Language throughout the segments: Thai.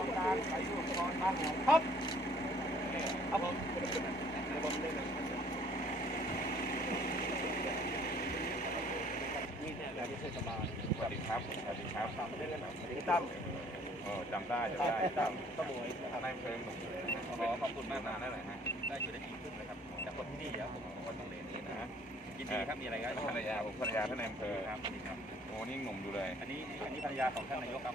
ครับครับผมนี่เนี่ยแบบเทศบาลสวัสดีครับสวัสดีครับสามเดือนสวัสดีตั้มเออจำได้จำได้ตั้ตั้มมขโมยนะครับนายเพลิงหนุ่มเลยนะขอขอบคุณมากนานแล้วแหละฮะได้อยู่ได้ปีครึ่งแล้วครับจากคนที่นี่ครับผมคนตรงเลนนี้นะยินดีครับมีอะไรครับภรรยาผมภรรยาท่านนายอำเภอครับสวัสดีครับโอ้นี่หนุ่มอยู่เลย อันนี้อันนี้ภรรยาของท่านนายกครับ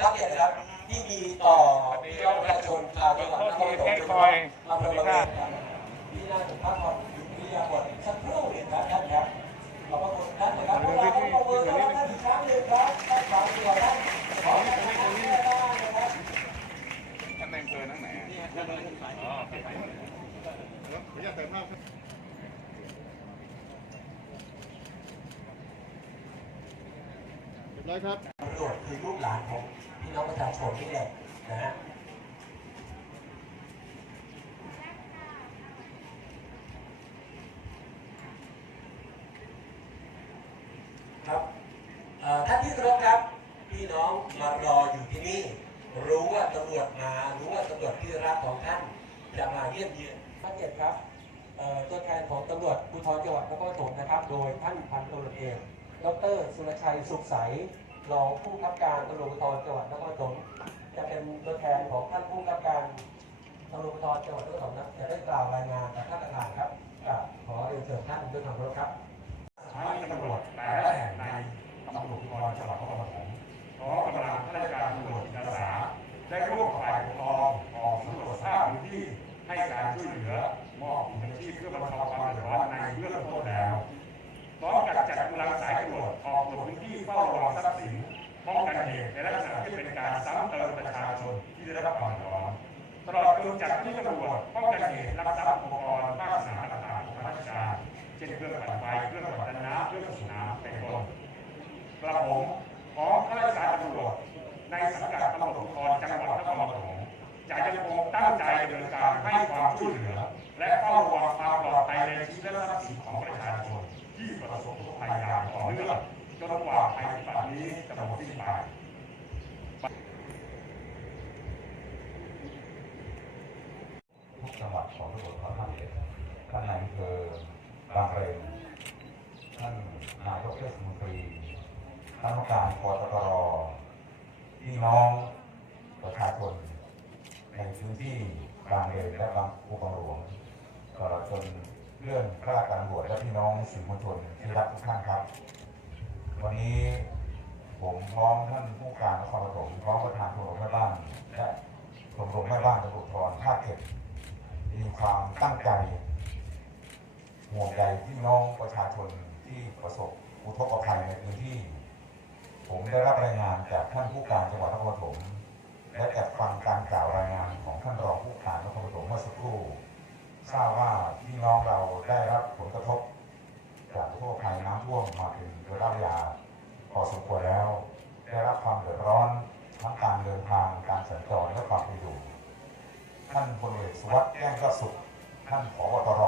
อตำรวจสภาพเนี่ยนะครับ ที่มีต่อพี่น้องประชาชนชาวจังหวัดนครปฐมโดยเฉพาะอำเภอเลนครับที่น่าจะพักผ่อนอยู่วิทยาบทสักครู่เนี่ยครับท่านครับขอบพระคุณท่านนะครับพวกเราขอบคุณท่านอีกครั้งหนึ่งครับท่านสามตัวท่านขอให้ท่านได้นะครับท่านในอำเภอนั่งไหนอะอ๋อไปไปขออนุญาตเติมภาพเรียบร้อยครับ ตำรวจคือลูกหลานของ พี่น้องประชาชนนี่แหละนะฮะครับท่านที่เคารพครับพี่น้องมารออยู่ที่นี่ รู้ว่าตำรวจมารู้ว่าตำรวจที่รักของท่านจะมาเยี่ยมเยียนท่านเจ็ดครับตัวแทนของตำรวจภูธรจังหวัดนครปฐมนะครับ โดยท่านพันตำรวจเอกดรสุรชัยสุขใสรองผู้บังคับการตำรวจภูธรจังหวัดนครปฐม ตัวแทนของท่านผู้บังคับการตำรวจภูธรจังหวัดนครปฐมนะจะได้กล่าวรายงานกับท่านประธานครับกับขอเรียนเชิญท่านด้วยความเคารพครับสานตำรวจแต่ละแห่งในตำรวจภูธรจังหวัดนครปฐมพร้อมกำลังข้าราชการตำรวจจิตอาสาได้ร่วมกับฝ่ายปกครองออกสำรวจสภาพพื้นที่ให้การช่วยเหลือมอบถุงยังชีพเพื่อบรรเทาความเดือดร้อนในเบื้องต้นแล้วพร้อมกับจัดกำลังสายตรวจออกตรวจพื้นที่เฝ้าระวังทรัพย์สิน ป้องกันเหตุในลักษณะที่เป็นการซ้ำเติมประชาชนที่ได้รับความเดือดร้อนตลอดจนจัดที่ตำรวจป้องกันเหตุลักทรัพย์อุปกรณ์ภาคสามต่างๆของราชการเช่นเครื่องปั่นไฟเครื่องปั่นน้ำเครื่องสูบน้ำเป็นต้นกระผมขอข้าราชการตำรวจในสังกัดตำรวจภูธรจังหวัดนครปฐมจะยังคงตั้งใจดำเนินการให้ความช่วยเหลือ และเฝ้าระวังความปลอดภัยในชีวิตและทรัพย์สินของประชาชนที่ประสบภัยอย่างต่อเนื่อง จนกว่าภัยพิบัตินี้จะหมดสิ้นไปทุกจังหวัดของตำรวจภูธรภาคเจ็ดท่านนายอำเภอบางเลนท่านนายกเทศมนตรีท่านการปตรพี่น้องประชาชนในพื้นที่บางเลนและบางภูบางหลวงตลอดจนเรื่องข้าราชการตำรวจและพี่น้องสื่อมวลชนที่รักทุกท่านครับ วันนี้ผมพร้อมท่านผู้การนครปฐมพร้อมประธานชมรมแม่บ้านและชมรมแม่บ้านตำรวจภูธรภาคเจ็ดมีความตั้งใจห่วงใยพี่น้องประชาชนที่ประสบอุทกภัยในพื้นที่ ผมได้รับรายงานจากท่านผู้การจังหวัดนครปฐมและจากฟังการกล่าวรายงานของท่านรองผู้การนครปฐมเมื่อสักครู่ทราบว่าพี่น้องเราได้รับผลกระทบจากอุทกภัยน้ำท่วมมาเป็น ระยะเวลาพอสมควรแล้ว ได้รับความเดือดร้อนทั้งการเดินทางการสัญจรและความเป็นอยู่ ท่านพลเอกสุวัสดิ์แจ้งกระสุขท่านผบตร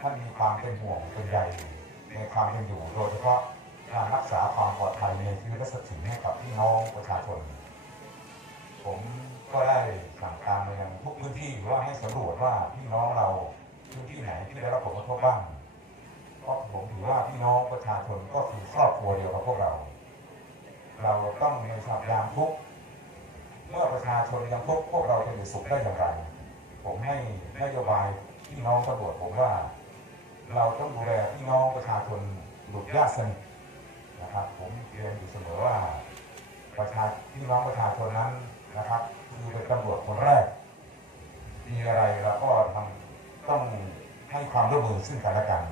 ท่านมีความเป็นห่วงเป็นใยในความเป็นอยู่โดยเฉพาะการรักษาความปลอดภัยในชีวิตและทรัพย์สินให้กับพี่น้องประชาชน ผมก็ได้สั่งการไปยังทุกพื้นที่ว่าให้สำรวจว่าพี่น้องเราพื้นที่ไหนที่ได้รับผลกระทบบ้าง ราะผมถือว่าพี่น้องประชาชนก็คือครอบครัวเดียวกับพวกเรา เราต้องในสามยามทุกเมื่อประชาชนยังพบพวกเราจะอยู่สุขได้อย่างไร ผมให้นโยบายพี่น้องตำรวจผมว่า เราต้องดูแลพี่น้องประชาชนหลุดยากสนิทนะครับ ผมเรียนอยู่เสมอว่าประชาพี่น้องประชาชนนั้นนะครับคือเป็นตำรวจคนแรก มีอะไรเราก็ทำต้องให้ความร่วมมือซึ่งกันและกัน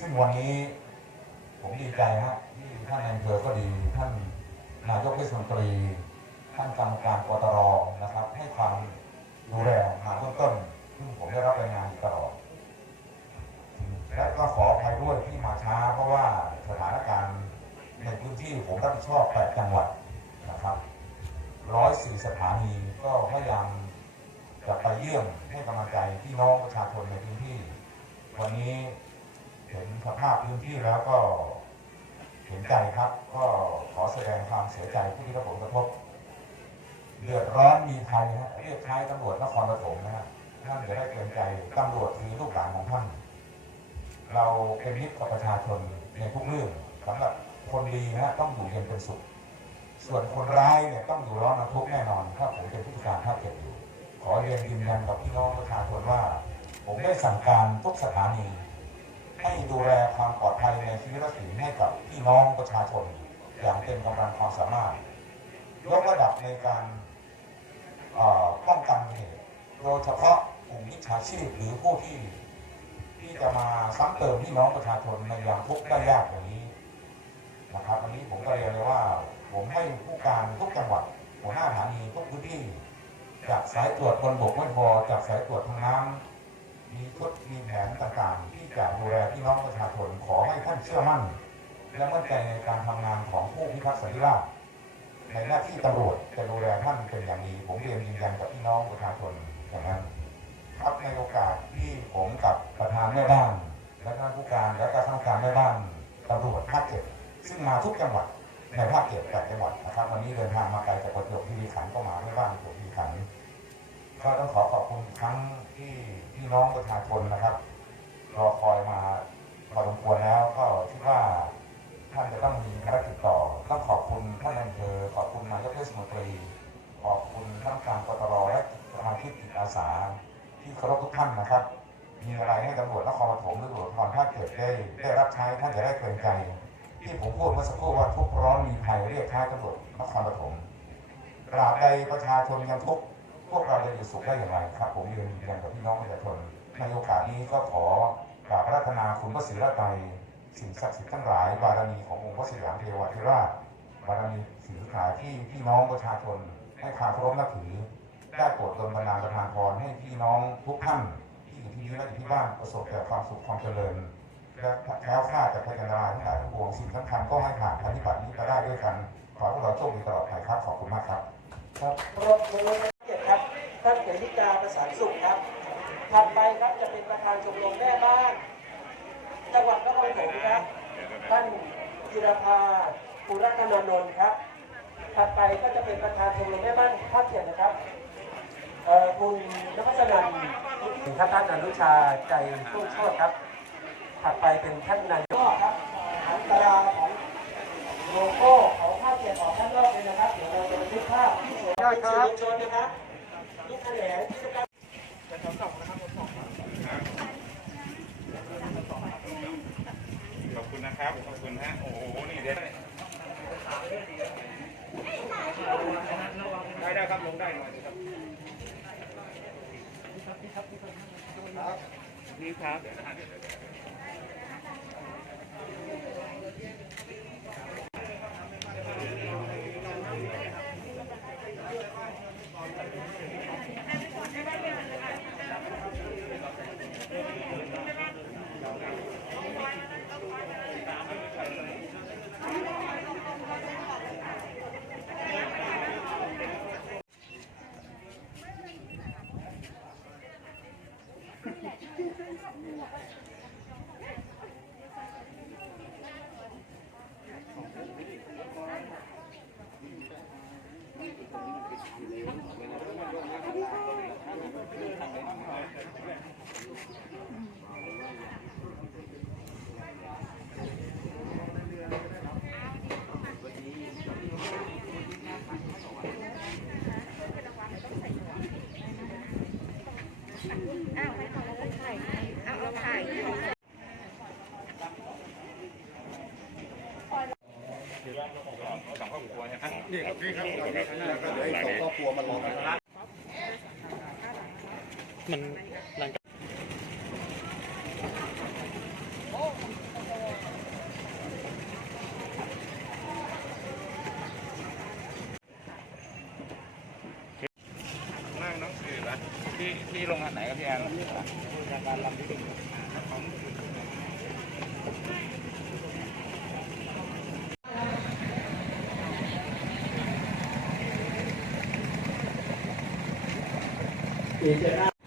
ซึ่งวันนี้ผมดีใจฮะที่ท่านนายอำเภอก็ดีท่านนายกเทศมนตรี ท่านกรรมการกตรนะครับ ให้ความดูแลมาเบื้องต้นซึ่งผมได้รับรายงานตลอดและก็ขออภัยด้วยที่มาช้า เพราะว่าสถานการณ์ในพื้นที่ผมรับผิดชอบ8จังหวัดนะครับ104สถานีก็พยายามจะไปเยี่ยมให้กำลังใจพี่น้องประชาชนในพื้นที่ วันนี้ เห็นสภาพพื้นที่แล้วก็เห็นใจครับ ก็ขอแสดงความเสียใจผู้ที่รับผลกระทบเดือดร้อนมีภัยนะฮะเรียกใช้ตำรวจนครปฐมนะฮะท่านจะได้เตือนใจตำรวจคือลูกหลานของท่าน เราเป็นมิตรกับประชาชนในทุกเรื่องสำหรับคนดีนะฮะต้องอยู่เย็นเป็นสุข ส่วนคนร้ายเนี่ยต้องอยู่ร้อนระทุกแน่นอนถ้าผมเป็นผู้การภาคเจ็ดอยู่ ขอเรียนยืนยันกับพี่น้องประชาชนว่า ผมได้สั่งการทุกสถานี ให้ดูแลความปลอดภัยในชีวิตและสิ่งให้กับพี่น้องประชาชนอย่างเต็มกำลังความสามารถ ยกระดับในการป้องกันเหตุโดยเฉพาะกลุ่มมิจฉาชีพหรือผู้ที่ที่จะมาซ้ำเติมพี่น้องประชาชนในยามทุกข์ได้ยากอย่างนี้นะครับวันนี้ผมก็เรียนเลยว่า ผมให้ผู้การทุกจังหวัดหัวหน้าสถานีทุกพื้นที่จากสายตรวจบนบกบนบอจากสายตรวจทางน้ำมีชุดมีแผนต่างๆ จะดูแลพี่น้องประชาชนขอให้ท่านเชื่อมั่น และมั่นใจในการทำงานของผู้พิทักษ์สันติราษฎร์ในหน้าที่ตำรวจจะดูแลท่านเป็นอย่างดีผมเรียนยืนยันกับพี่น้องประชาชนอย่างนั้นครับในโอกาสที่ผมกับประธานแม่บ้านและท่านผู้การและก็ท่านการแม่บ้านตำรวจภาคเจ็ดซึ่งมาทุกจังหวัดในภาคเจ็ดแปดจังหวัดนะครับวันนี้เดินทางมาไกลจากประจวบคีรีขันธ์ก็มาไม่บ้านประจวบคีรีขันธ์ก็ต้องขอขอบคุณครั้งที่พี่น้องประชาชนนะครับ รอคอยมาพอสมควรแล้วก็คิดว่าท่านจะต้องมีภารกิจต่อต้องขอบคุณท่านนายอำเภอขอบคุณนายกเทศมนตรี ขอบคุณท่านการกตรและสมาชิกจิตอาสา ที่เคารพทุกท่านนะครับ มีอะไรให้ตำรวจนครปฐมหรือตำรวจภูธรภาคเกิดได้ได้รับใช้ท่านจะได้เกรงใจที่ผมพูดเมื่อสักครู่ว่าทุกร้อนมีภัยเรียกใช้ตำรวจนครปฐมตราบใดประชาชนยังทุกพวกเราจะอยู่สุขได้อย่างไรครับ ผมยืนยันกับพี่น้องประชาชน ในโอกาสนี้ก็ขอกราบพระรัตนาคุณพระศรีรัตสิ่งศักดิ์สิทธิ์ทั้งหลาย บารมีขององค์พระศรีหลังเทวาธิราชบารมีสิ่งศักดิ์ที่พี่น้องประชาชนให้ความเคารพนับถือได้โปรดดลบันดาลประทานพรให้พี่น้องทุกท่านที่อยู่ที่นี่และอยู่ที่บ้านประสบแต่ความสุขความเจริญและแคล้วคลาดจากพยันรายทั้งหลายทั้งปวงสิ่งสำคัญก็ให้ผ่านปฏิบัตินี้ไปได้ด้วยกันขอพวกเราโชคดีตลอดไปครับขอบคุณมากครับครับรบมือเกียรติครับท่านเขมิกาประสานสุขครับ ถัดไปครับจะเป็นประธานชมรมแม่บ้าน จังหวัดนครปฐมครับ ท่านจิรภาปุรัตนานนท์ครับ ถัดไปก็จะเป็นประธานชมรมแม่บ้านภาคเจ็ดนะครับเอ่อคุณนภัสนันท์ท่านท่านอนุชาใจพุ่งชติครับ ถัดไปเป็นท่านนายกครับอันตราของโลโก้ของภาคเจ็ดออกข้างนอกเลยนะครับ เดี๋ยวเราจะบันทึกภาพที่สวนสื่อมวลชนนะครับนี่แถลงที่จะ ขอบคุณนะครับ ขอบคุณฮะ โอ้โห นี่เด็ดได้ได้ครับลงได้หน่อยครับนี่ครับ อ้าวไม่เอาแล้วถ่ายเอาเอาถ่ายสองครอบครัวใช่ไหมนี่ครับนี่ครับ แล้วก็เดี๋ยวอีกสองครอบครัวมารอกัน มัน 谢谢大家